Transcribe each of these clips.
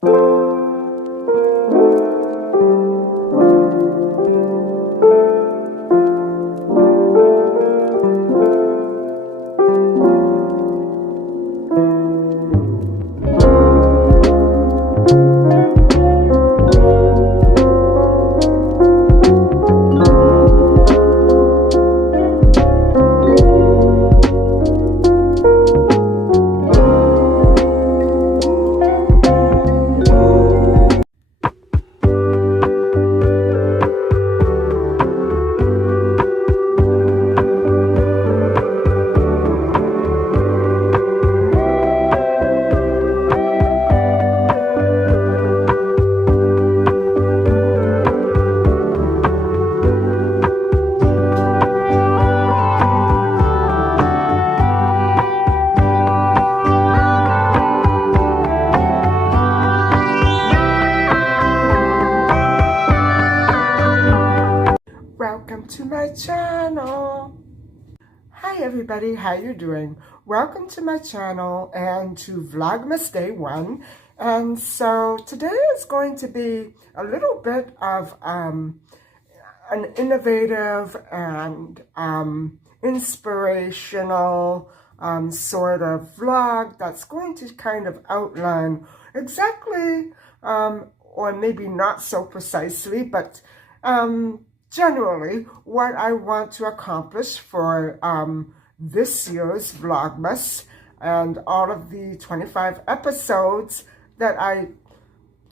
Welcome to my channel. Hi everybody, how you doing? Welcome to my channel and to Vlogmas Day 1. And so today is going to be a little bit of an innovative and inspirational sort of vlog that's going to kind of outline exactly, or maybe not so precisely, but generally what I want to accomplish for this year's Vlogmas and all of the 25 episodes that I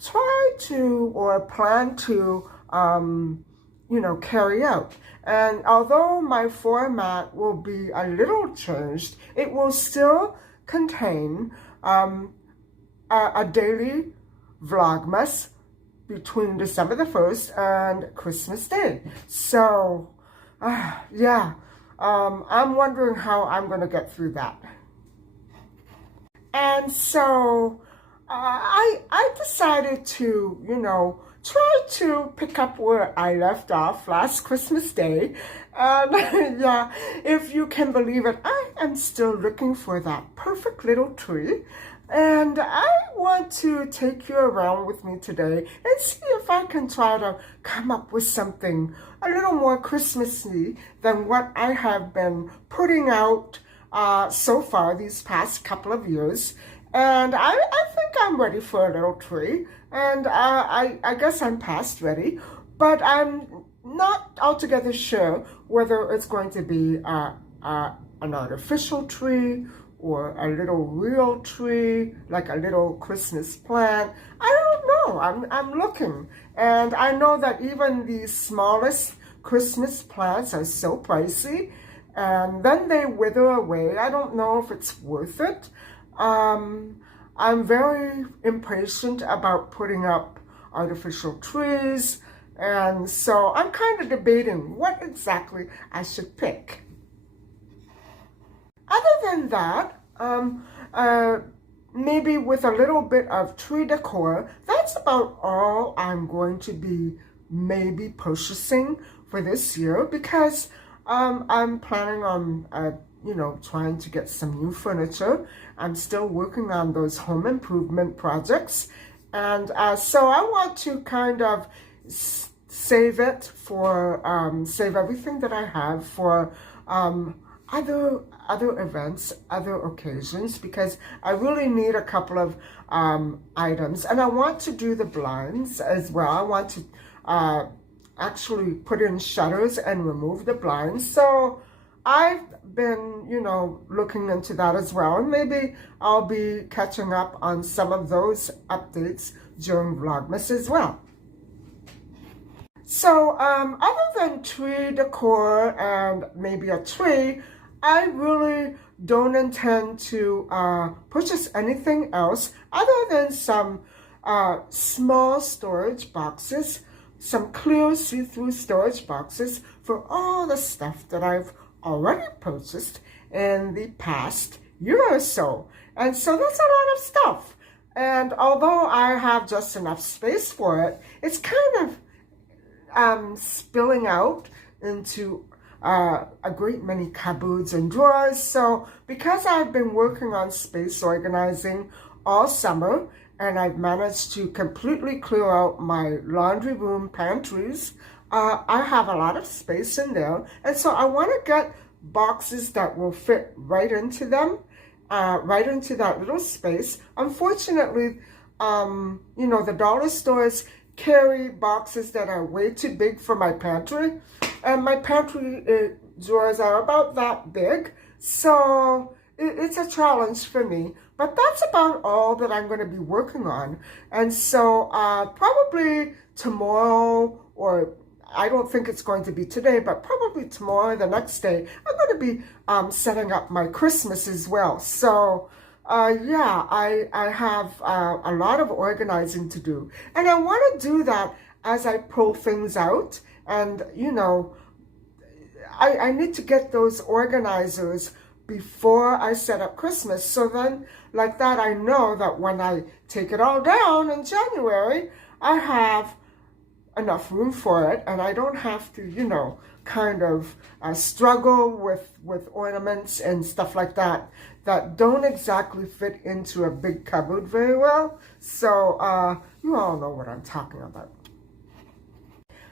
try to or plan to carry out. And although my format will be a little changed, it will still contain a daily Vlogmas between December the 1st and Christmas Day. So, yeah, I'm wondering how I'm going to get through that. And so, I decided to, try to pick up where I left off last Christmas Day. And yeah, if you can believe it, I am still looking for that perfect little tree. And I want to take you around with me today and see if I can try to come up with something a little more Christmassy than what I have been putting out so far these past couple of years. And I think I'm ready for a little tree. And I guess I'm past ready. But I'm not altogether sure whether it's going to be an artificial tree or a little real tree, like a little Christmas plant. I don't know. I'm looking. And I know that even the smallest Christmas plants are so pricey, and then they wither away. I don't know if it's worth it. I'm very impatient about putting up artificial trees, and so I'm kind of debating what exactly I should pick. Other than that, maybe with a little bit of tree decor, that's about all I'm going to be maybe purchasing for this year, because I'm planning on, trying to get some new furniture. I'm still working on those home improvement projects. And so I want to kind of save it for, save everything that I have for other events, other occasions, because I really need a couple of items. And I want to do the blinds as well. I want to actually put in shutters and remove the blinds. So I've been, looking into that as well. And maybe I'll be catching up on some of those updates during Vlogmas as well. So other than tree decor and maybe a tree, I really don't intend to purchase anything else other than some small storage boxes, some clear see-through storage boxes for all the stuff that I've already purchased in the past year or so. And so that's a lot of stuff. And although I have just enough space for it, it's kind of spilling out into a great many cupboards and drawers. So because I've been working on space organizing all summer, and I've managed to completely clear out my laundry room pantries. I have a lot of space in there, and so I want to get boxes that will fit right into them, right into that little space. Unfortunately, the dollar stores carry boxes that are way too big for my pantry, and my pantry drawers are about that big, so it's a challenge for me. But that's about all that I'm going to be working on. And so probably tomorrow, or I don't think it's going to be today, but probably tomorrow, the next day, I'm going to be setting up my Christmas as well. So yeah, I have a lot of organizing to do. And I want to do that as I pull things out. And, I need to get those organizers before I set up Christmas. So then, like that, I know that when I take it all down in January, I have enough room for it, and I don't have to, kind of struggle with ornaments and stuff like that don't exactly fit into a big cupboard very well. So you all know what I'm talking about.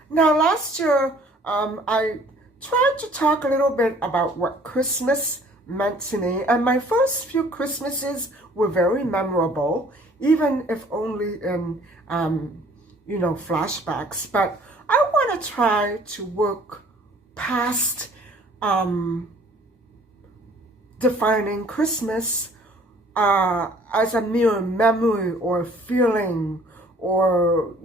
Now, last year, I tried to talk a little bit about what Christmas meant to me, and my first few Christmases were very memorable, even if only in flashbacks. But I want to try to work past defining Christmas as a mere memory or feeling, or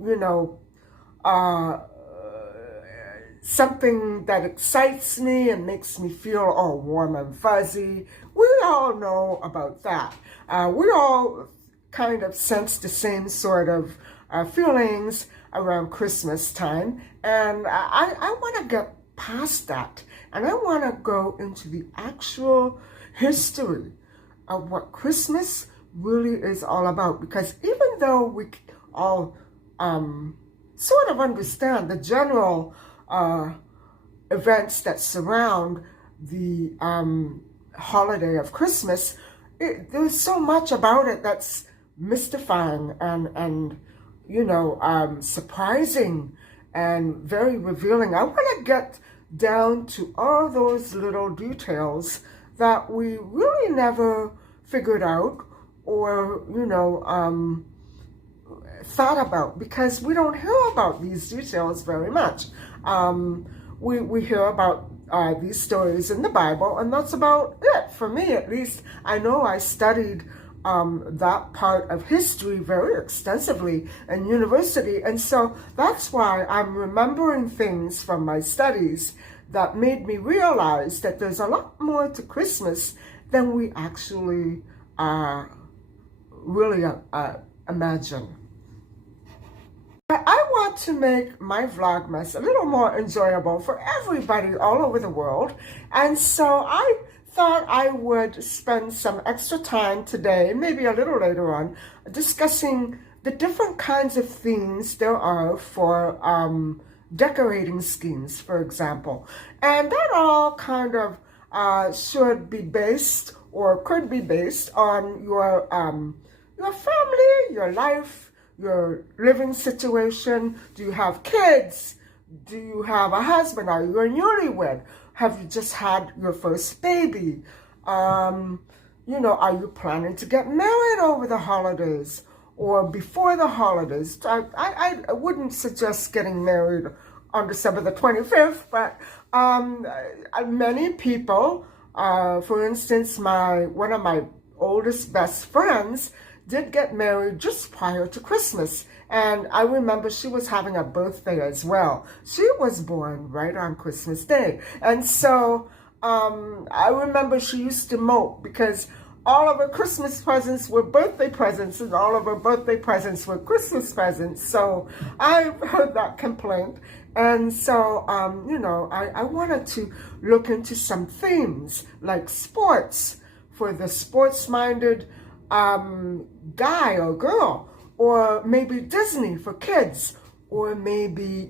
something that excites me and makes me feel all warm and fuzzy. We all know about that. We all kind of sense the same sort of feelings around Christmas time. And I want to get past that. And I want to go into the actual history of what Christmas really is all about. Because even though we all sort of understand the general events that surround the holiday of Christmas, there's so much about it that's mystifying and surprising and very revealing. I want to get down to all those little details that we really never figured out or thought about, because we don't hear about these details very much. We hear about these stories in the Bible, and that's about it. For me, at least, I know I studied that part of history very extensively in university, and so that's why I'm remembering things from my studies that made me realize that there's a lot more to Christmas than we actually really imagine. I want to make my Vlogmas a little more enjoyable for everybody all over the world, and so I thought I would spend some extra time today, maybe a little later on, discussing the different kinds of themes there are for decorating schemes, for example. And that all kind of should be based, or could be based, on your family, your life, your living situation. Do you have kids? Do you have a husband? Are you a newlywed? Have you just had your first baby? Are you planning to get married over the holidays or before the holidays? I wouldn't suggest getting married on December the 25th, but many people, for instance, one of my oldest best friends did get married just prior to Christmas. And I remember she was having a birthday as well. She was born right on Christmas Day. And so I remember she used to mope because all of her Christmas presents were birthday presents and all of her birthday presents were Christmas presents. So I heard that complaint. And so, I wanted to look into some themes like sports for the sports-minded guy or girl, or maybe Disney for kids, or maybe,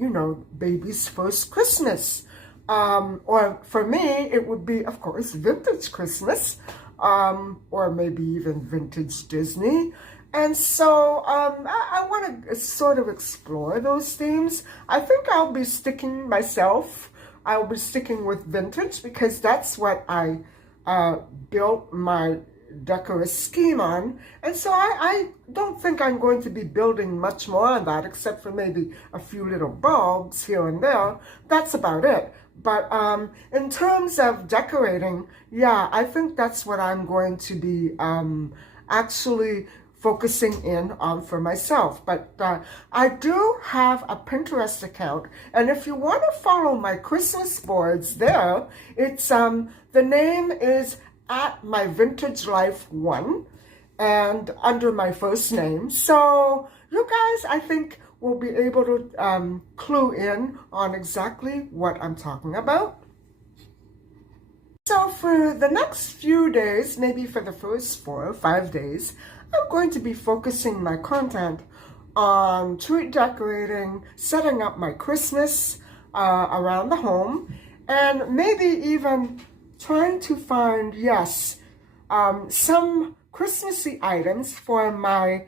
baby's first Christmas. Or for me, it would be, of course, vintage Christmas, or maybe even vintage Disney. And so I want to sort of explore those themes. I think I'll be sticking myself. I'll be sticking with vintage because that's what I built my decorous scheme on. And so I don't think I'm going to be building much more on that except for maybe a few little bulbs here and there. That's about it. But in terms of decorating, yeah, I think that's what I'm going to be actually focusing in on for myself. But I do have a Pinterest account, and if you want to follow my Christmas boards there, it's the name is at my vintage life 1 and under my first name. So you guys, I think, will be able to clue in on exactly what I'm talking about. So for the next few days, maybe for the first 4 or 5 days, I'm going to be focusing my content on tree decorating, setting up my Christmas around the home, and maybe even trying to find, yes, some Christmassy items for my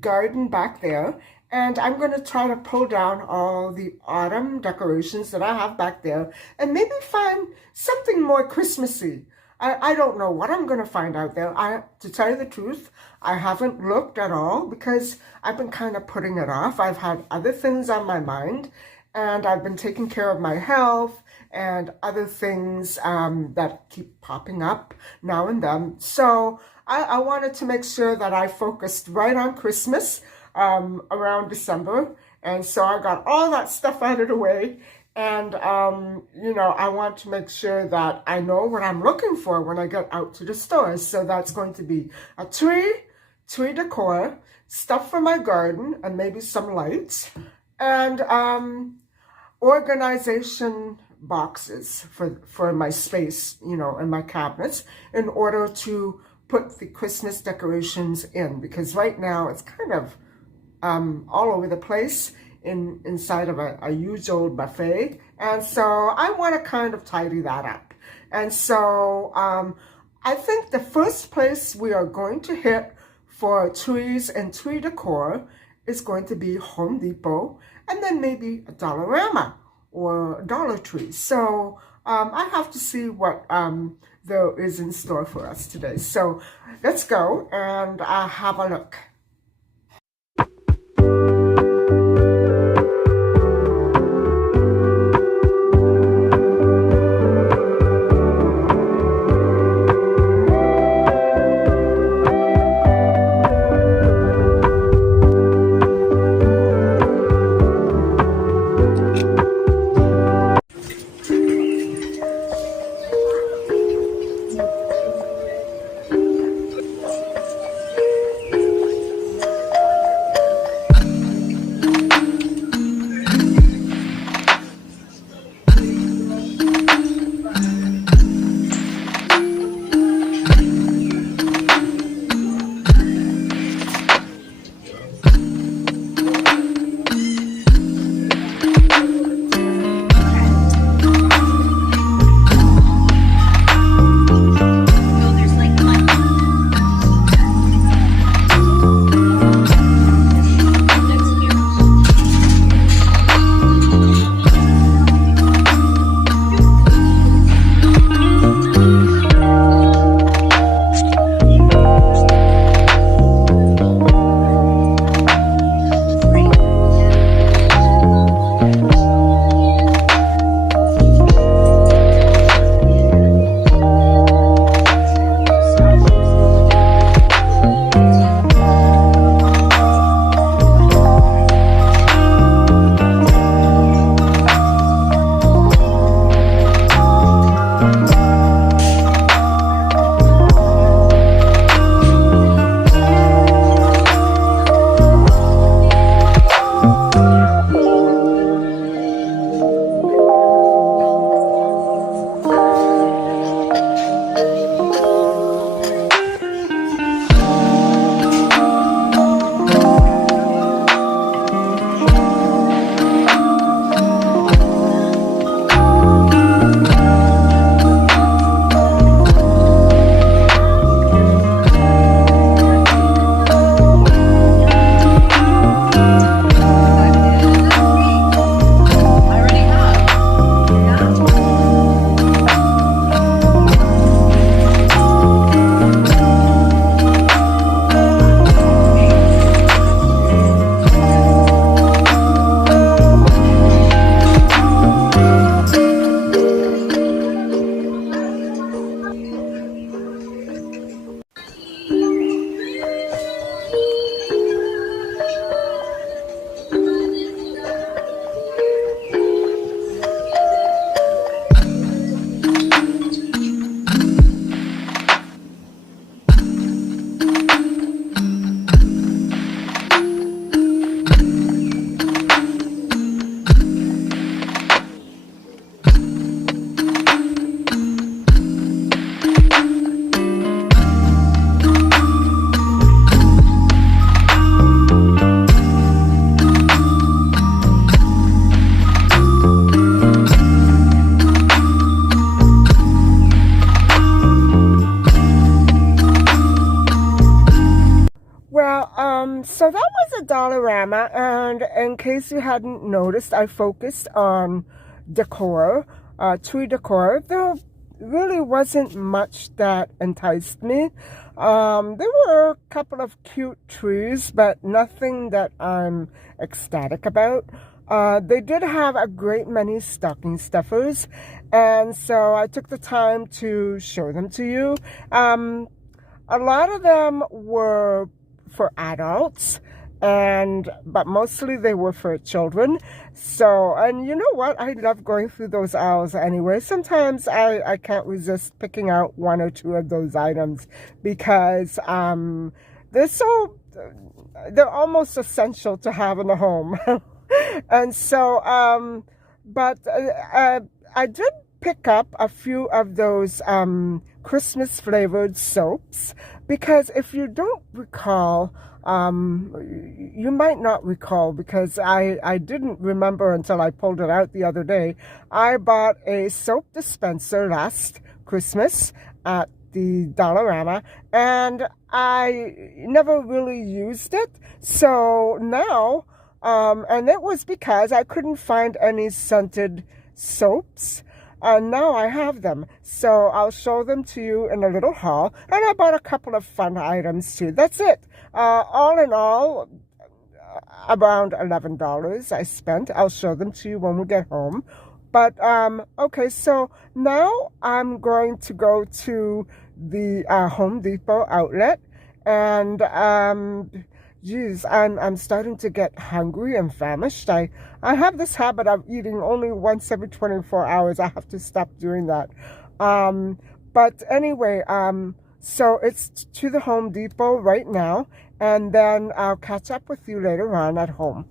garden back there. And I'm going to try to pull down all the autumn decorations that I have back there and maybe find something more Christmassy. I don't know what I'm going to find out there. To tell you the truth, I haven't looked at all because I've been kind of putting it off. I've had other things on my mind, and I've been taking care of my health and other things that keep popping up now and then. So I wanted to make sure that I focused right on Christmas around December. And so I got all that stuff out of the way. And, you know, I want to make sure that I know what I'm looking for when I get out to the stores. So that's going to be a tree decor, stuff for my garden, and maybe some lights, and organization boxes for my space, you know, and my cabinets in order to put the Christmas decorations in. Because right now it's kind of all over the place inside of a huge old buffet. And so I want to kind of tidy that up. And so I think the first place we are going to hit for trees and tree decor is going to be Home Depot, and then maybe a Dollarama or Dollar Tree. So I have to see what there is in store for us today. So let's go and have a look. So that was a Dollarama, and in case you hadn't noticed, I focused on decor, tree decor. There really wasn't much that enticed me. There were a couple of cute trees, but nothing that I'm ecstatic about. They did have a great many stocking stuffers, and so I took the time to show them to you. A lot of them were for adults, but mostly they were for children. So, and you know what? I love going through those aisles anyway. Sometimes I can't resist picking out one or two of those items because they're so they're almost essential to have in a home. And so, but I did pick up a few of those Christmas flavored soaps because if you don't recall, you might not recall because I didn't remember until I pulled it out the other day. I bought a soap dispenser last Christmas at the Dollarama, and I never really used it. So now, and it was because I couldn't find any scented soaps. And now I have them. So I'll show them to you in a little haul. And I bought a couple of fun items too. That's it. All in all, around $11 I spent. I'll show them to you when we get home. But, okay, so now I'm going to go to the Home Depot outlet. And, geez, I'm starting to get hungry and famished. I have this habit of eating only once every 24 hours. I have to stop doing that. But anyway, so it's to the Home Depot right now, and then I'll catch up with you later on at home.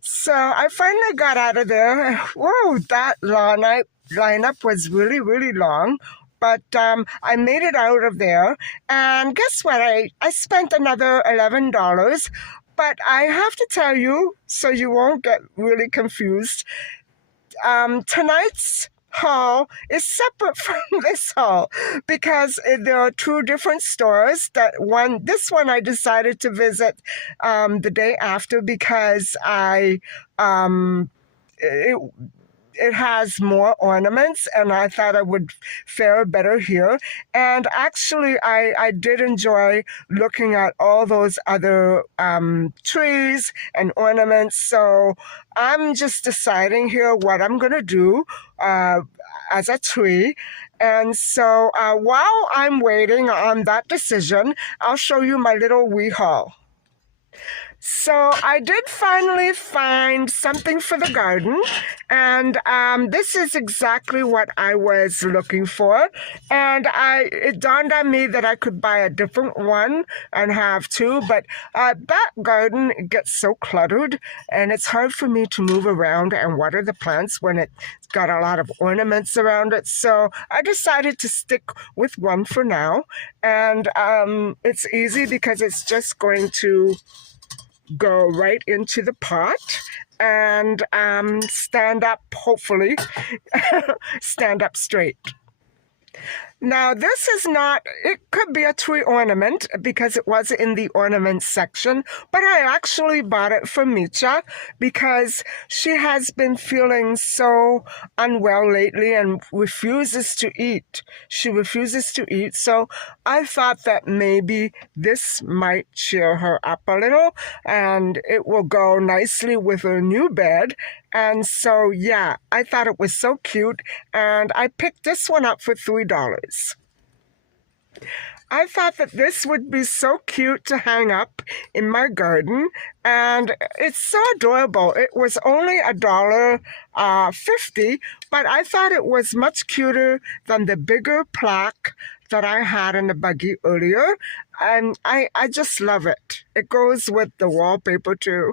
So I finally got out of there. Whoa, that lineup was really, really long. But I made it out of there. And guess what? I spent another $11. But I have to tell you, so you won't get really confused, tonight's haul is separate from this haul because there are two different stores. This one I decided to visit the day after because it has more ornaments, and I thought I would fare better here. And actually, I did enjoy looking at all those other trees and ornaments. So I'm just deciding here what I'm going to do as a tree. And so while I'm waiting on that decision, I'll show you my little wee haul. So I did finally find something for the garden, and this is exactly what I was looking for. And it dawned on me that I could buy a different one and have two, but that garden gets so cluttered, and it's hard for me to move around and water the plants when it's got a lot of ornaments around it. So I decided to stick with one for now, and it's easy because it's just going to go right into the pot and stand up, hopefully, stand up straight. Now, this is not, it could be a tree ornament because it was in the ornament section, but I actually bought it for Micha because she has been feeling so unwell lately and refuses to eat. She refuses to eat, so I thought that maybe this might cheer her up a little, and it will go nicely with her new bed. And so, yeah, I thought it was so cute, and I picked this one up for $3. I thought that this would be so cute to hang up in my garden, and it's so adorable. It was only $1.50, but I thought it was much cuter than the bigger plaque that I had in the buggy earlier, and I just love it. It goes with the wallpaper too.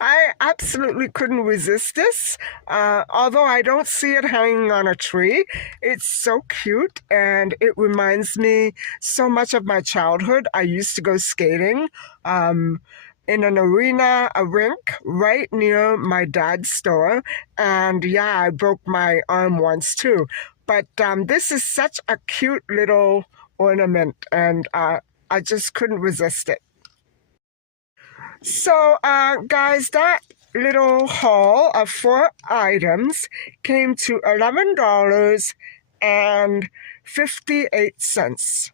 I absolutely couldn't resist this. Although I don't see it hanging on a tree, it's so cute, and it reminds me so much of my childhood. I used to go skating in an arena, a rink, right near my dad's store. And yeah, I broke my arm once too. But this is such a cute little ornament, and I just couldn't resist it. So, guys, that little haul of 4 items came to $11.58.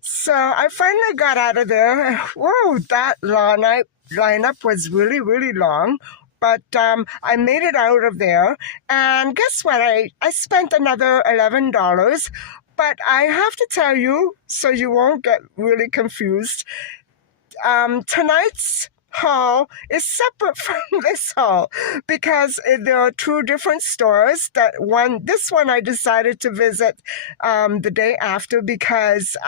So I finally got out of there. Whoa, that lineup was really, really long. But I made it out of there. And guess what? I spent another $11. But I have to tell you, so you won't get really confused, tonight's haul is separate from this haul because there are 2 different stores. This one I decided to visit the day after because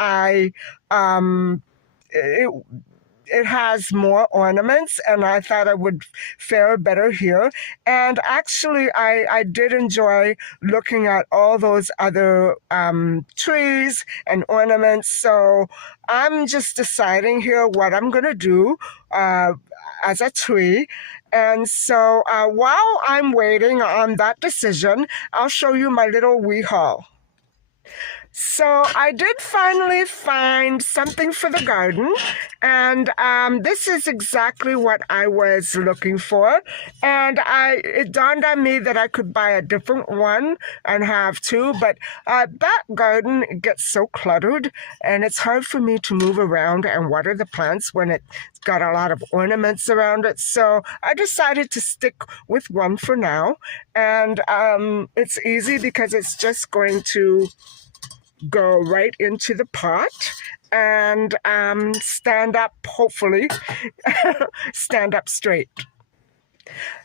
it has more ornaments and I thought I would fare better here. And actually, I did enjoy looking at all those other trees and ornaments. So I'm just deciding here what I'm going to do as a tree. And so while I'm waiting on that decision, I'll show you my little wee haul. So I did finally find something for the garden, and this is exactly what I was looking for. And it dawned on me that I could buy a different one and have 2, but that garden gets so cluttered, and it's hard for me to move around and water the plants when it's got a lot of ornaments around it. So I decided to stick with one for now, and it's easy because it's just going to go right into the pot and stand up, hopefully, stand up straight.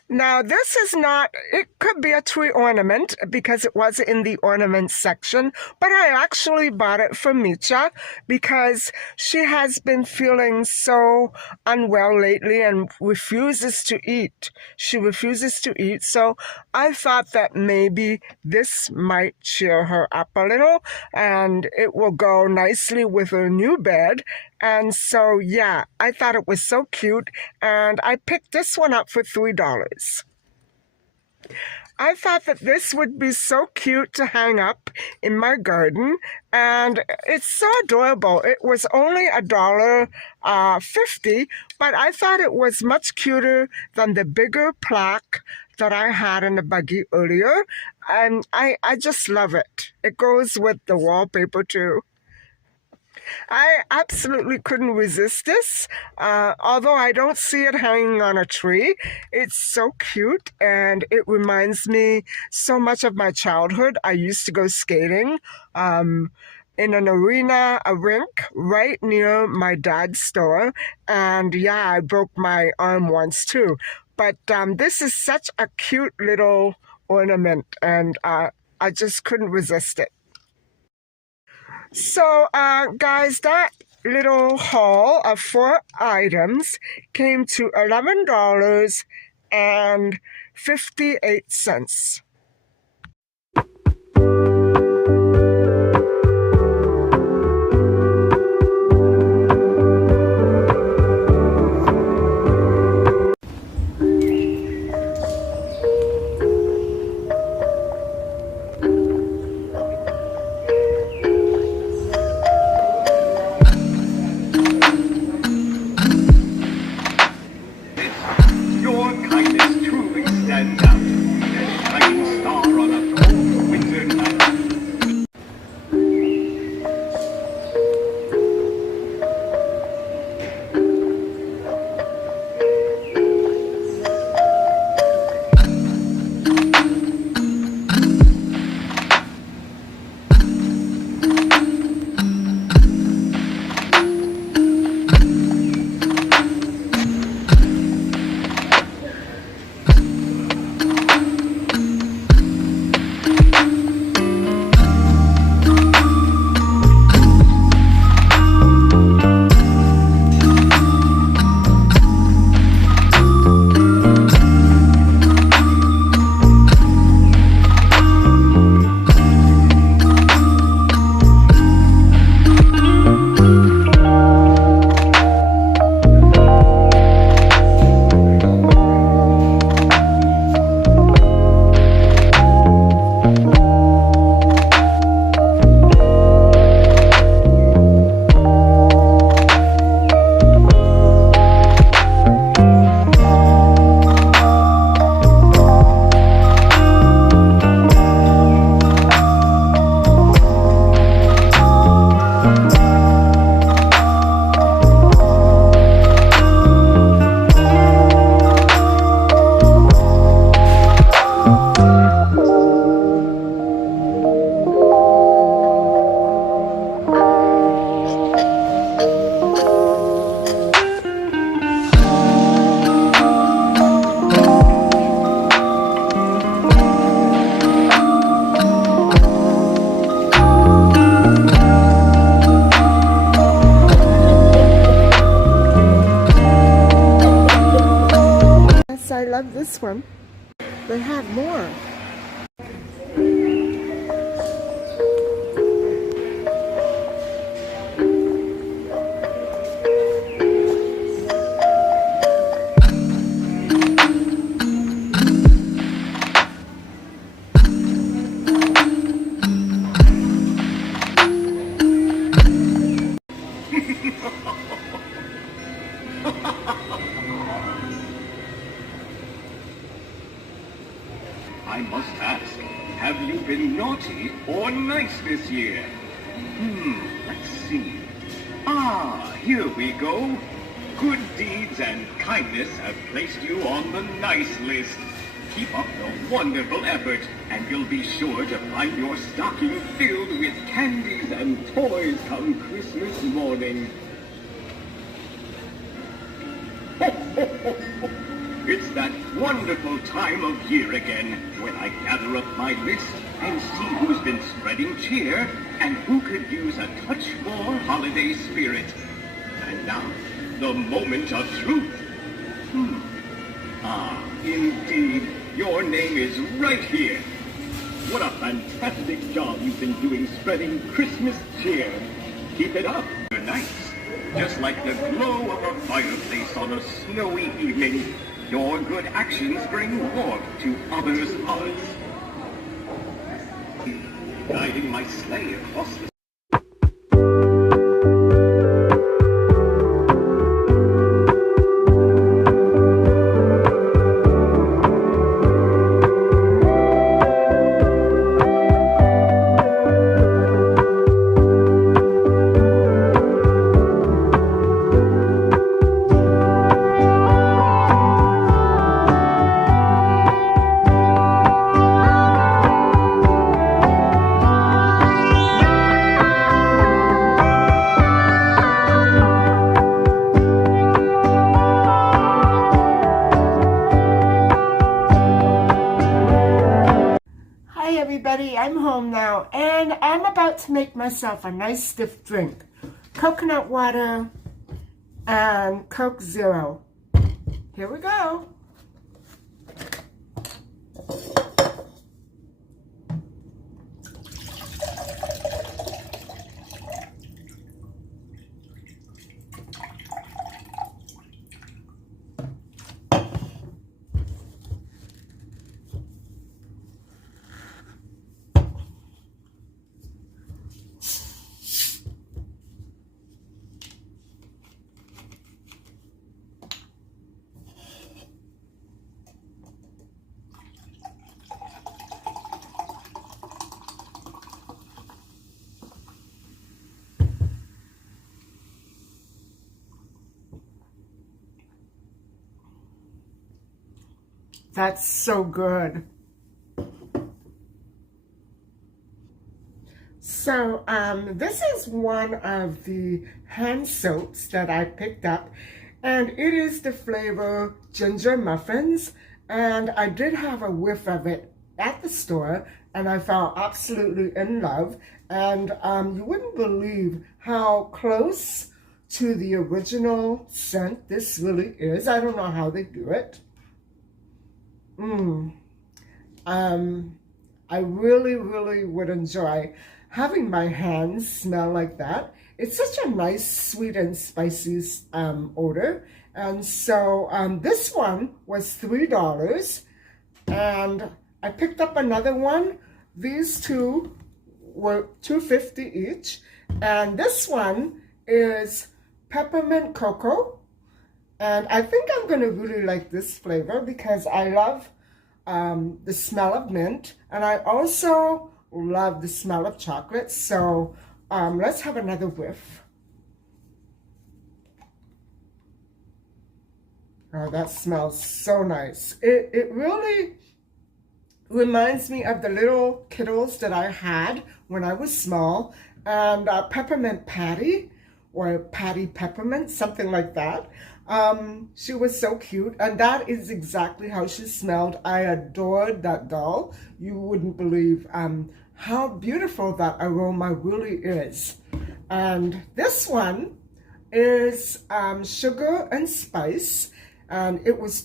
Now, this is not, it could be a tree ornament because it was in the ornaments section, but I actually bought it for Micha because she has been feeling so unwell lately and refuses to eat. She refuses to eat, so I thought that maybe this might cheer her up a little and it will go nicely with her new bed. And so, yeah, I thought it was so cute, and I picked this one up for $3. I thought that this would be so cute to hang up in my garden, and it's so adorable. It was only $1.50, but I thought it was much cuter than the bigger plaque that I had in the buggy earlier, and I just love it. It goes with the wallpaper too. I absolutely couldn't resist this. Although I don't see it hanging on a tree, it's so cute and it reminds me so much of my childhood. I used to go skating in an arena, a rink right near my dad's store. And yeah, I broke my arm once too. But this is such a cute little ornament, and I just couldn't resist it. So, guys, that little haul of 4 items came to $11.58. Your kindness truly stands out. And I can this one. They had more. I must ask, have you been naughty or nice this year? Let's see. Here we go. Good deeds and kindness have placed you on the nice list. Keep up the wonderful effort, and you'll be sure to find your stocking filled with candies and toys come Christmas morning. It's that wonderful time of year again when I gather up my list and see who's been spreading cheer and who could use a touch more holiday spirit. And now, the moment of truth. Indeed, your name is right here. What a fantastic job you've been doing spreading Christmas cheer. Keep it up. You're nice. Just like the glow of a fireplace on a snowy evening, your good actions bring warmth to others' hearts. Guiding my sleigh across the everybody, I'm home now, and I'm about to make myself a nice stiff drink. Coconut water and Coke Zero. Here we go. That's so good. So this is one of the hand soaps that I picked up, and it is the flavor ginger muffins, and I did have a whiff of it at the store, and I fell absolutely in love. And you wouldn't believe how close to the original scent this really is. I don't know how they do it. I really would enjoy having my hands smell like that. It's such a nice, sweet and spicy odor. And so this one was $3, and I picked up another one. These two were $2.50 each, and this one is peppermint cocoa. And I think I'm going to really like this flavor because I love the smell of mint, and I also love the smell of chocolate. So let's have another whiff. Oh, that smells so nice. It really reminds me of the little Kittles that I had when I was small, and Peppermint Patty, or Patty Peppermint, something like that. She was so cute, and that is exactly how she smelled. I adored that doll. You wouldn't believe how beautiful that aroma really is. And this one is sugar and spice, and it was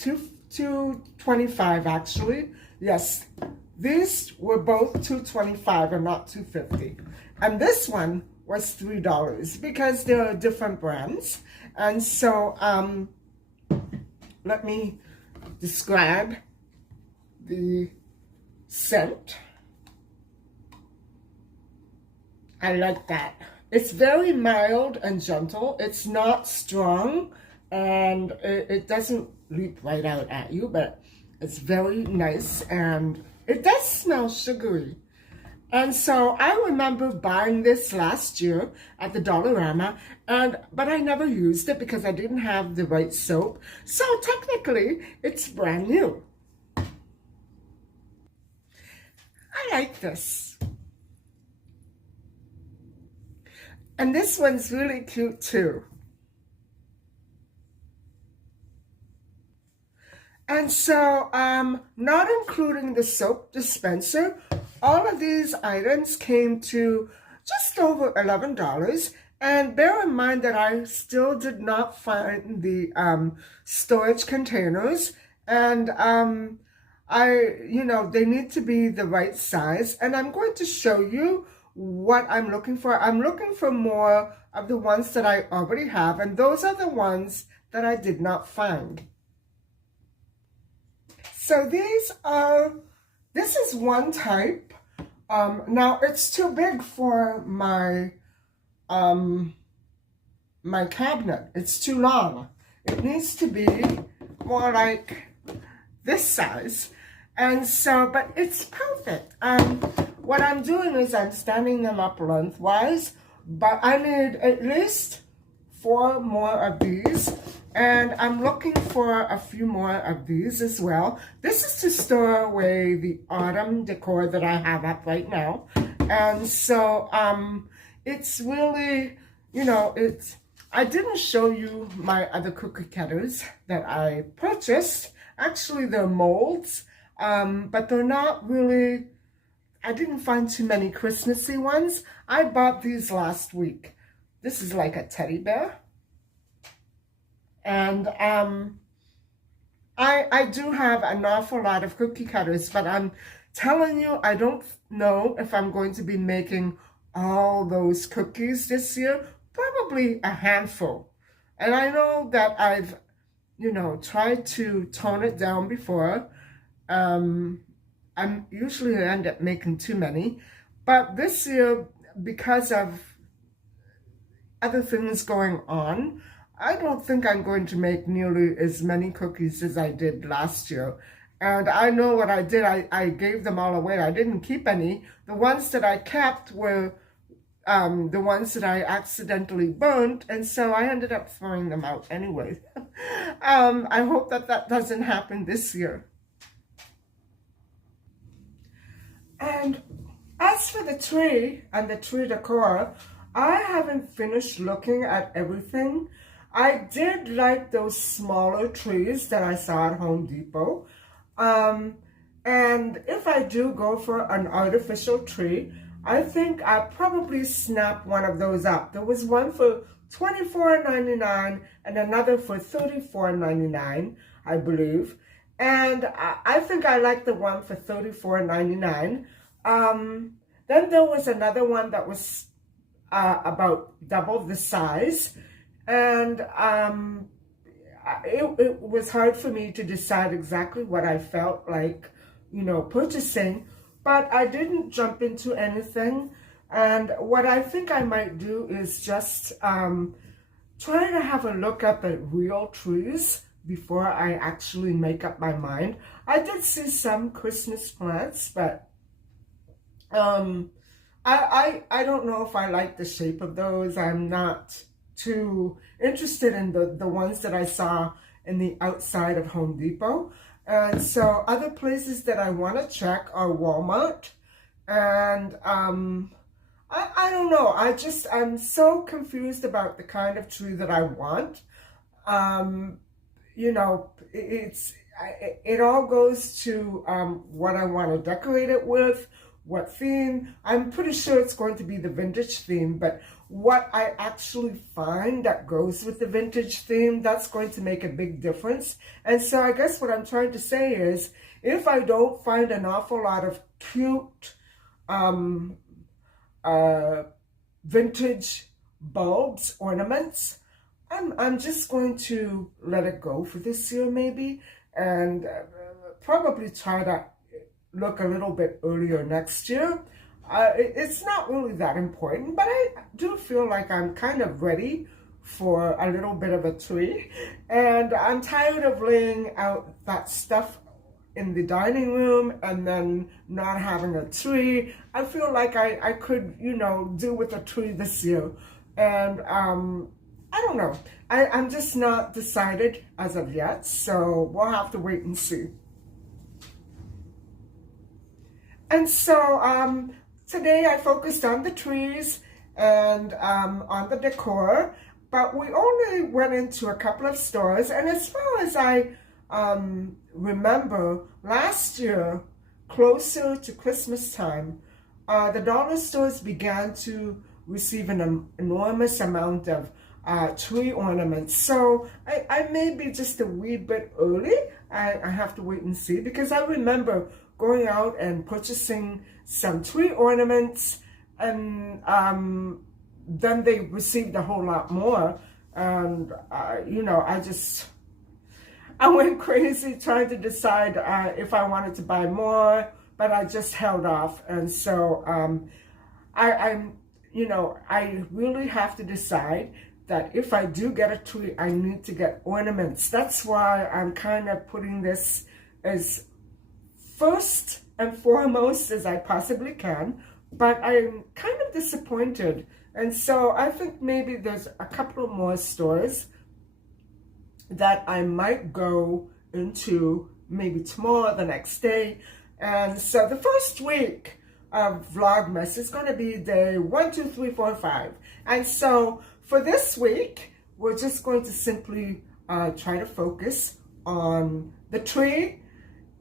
$2.25 actually. Yes, these were both $2.25 and not $2.50. And this one was $3 because there are different brands. And so let me describe the scent. I like that. It's very mild and gentle. It's not strong, and it doesn't leap right out at you, but it's very nice, and it does smell sugary. And so I remember buying this last year at the Dollarama, but I never used it because I didn't have the right soap. So technically, it's brand new. I like this. And this one's really cute too. And so, not including the soap dispenser, all of these items came to just over $11. And bear in mind that I still did not find the storage containers. And they need to be the right size. And I'm going to show you what I'm looking for. I'm looking for more of the ones that I already have, and those are the ones that I did not find. So this is one type. Now it's too big for my my cabinet. It's too long. It needs to be more like this size. And so, but it's perfect. What I'm doing is I'm standing them up lengthwise, but I need at least 4 more of these, and I'm looking for a few more of these as well. This is to store away the autumn decor that I have up right now. And so it's really, I didn't show you my other cookie cutters that I purchased. Actually, they're molds, but they're not really, I didn't find too many Christmassy ones. I bought these last week. This is like a teddy bear. And I do have an awful lot of cookie cutters, but I'm telling you, I don't know if I'm going to be making all those cookies this year. Probably a handful. And I know that I've, tried to tone it down before. I usually end up making too many, but this year, because of other things going on, I don't think I'm going to make nearly as many cookies as I did last year. And I know what I did. I gave them all away. I didn't keep any. The ones that I kept were the ones that I accidentally burnt, and so I ended up throwing them out anyway. I hope that doesn't happen this year. And as for the tree and the tree decor, I haven't finished looking at everything. I did like those smaller trees that I saw at Home Depot. And if I do go for an artificial tree, I think I'll probably snap one of those up. There was one for $24.99 and another for $34.99, I believe. And I think I like the one for $34.99. Then there was another one that was about double the size. And it was hard for me to decide exactly what I felt like, purchasing. But I didn't jump into anything. And what I think I might do is just try to have a look at the real trees before I actually make up my mind. I did see some Christmas plants, but I don't know if I like the shape of those. I'm not too interested in the ones that I saw in the outside of Home Depot. And so other places that I want to check are Walmart. And I don't know. I'm so confused about the kind of tree that I want. It all goes to what I want to decorate it with, what theme. I'm pretty sure it's going to be the vintage theme, but what I actually find that goes with the vintage theme, that's going to make a big difference. And so I guess what I'm trying to say is, if I don't find an awful lot of cute vintage bulbs, ornaments, I'm just going to let it go for this year maybe, and probably try to look a little bit earlier next year. It's not really that important, but I do feel like I'm kind of ready for a little bit of a tree, and I'm tired of laying out that stuff in the dining room and then not having a tree. I feel like I could, you know, do with a tree this year. And I don't know. I'm just not decided as of yet, so we'll have to wait and see. And so today I focused on the trees and on the decor, but we only went into a couple of stores. And as far as I remember, last year, closer to Christmas time, the dollar stores began to receive an enormous amount of tree ornaments. So I may be just a wee bit early. I have to wait and see, because I remember going out and purchasing some tree ornaments, and then they received a whole lot more. And, you know, I went crazy trying to decide if I wanted to buy more, but I just held off. And so you know, I really have to decide that if I do get a tree, I need to get ornaments. That's why I'm kind of putting this as first and foremost as I possibly can, but I'm kind of disappointed. And so I think maybe there's a couple of more stores that I might go into maybe tomorrow, the next day. And so the first week of Vlogmas is going to be day 1, 2, 3, 4, 5. And so for this week, we're just going to simply try to focus on the tree,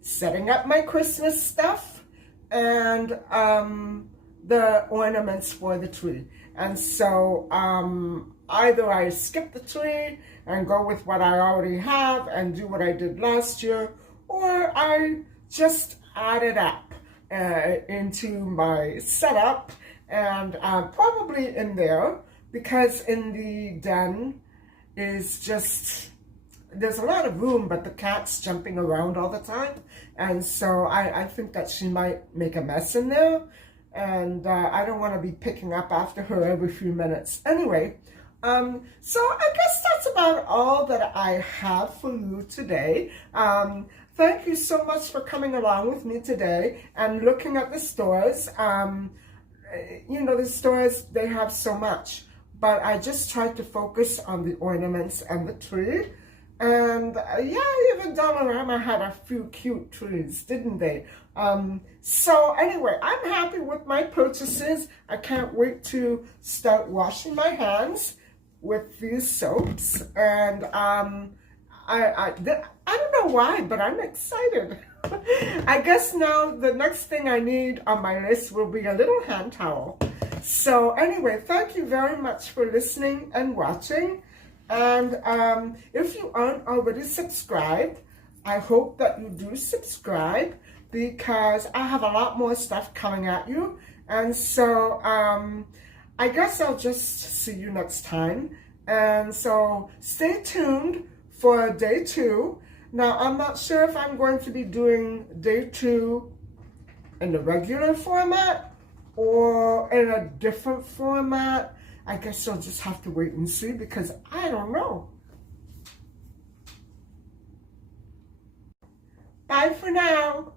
setting up my Christmas stuff, and the ornaments for the tree. And so either I skip the tree and go with what I already have and do what I did last year, or I just add it up into my setup, and probably in there, because in the den is just, there's a lot of room, but the cat's jumping around all the time, and so I think that she might make a mess in there, and I don't want to be picking up after her every few minutes. Anyway, so I guess that's about all that I have for you today. Thank you so much for coming along with me today and looking at the stores. You know, the stores, they have so much, but I just tried to focus on the ornaments and the tree. And yeah, even Dollarama had a few cute trees, didn't they? So anyway, I'm happy with my purchases. I can't wait to start washing my hands with these soaps. And I don't know why, but I'm excited. I guess now the next thing I need on my list will be a little hand towel. So anyway, thank you very much for listening and watching. And if you aren't already subscribed, I hope that you do subscribe, because I have a lot more stuff coming at you. And so I guess I'll just see you next time. And so stay tuned for day 2. Now, I'm not sure if I'm going to be doing day 2 in the regular format or in a different format. I guess you'll just have to wait and see, because I don't know. Bye for now.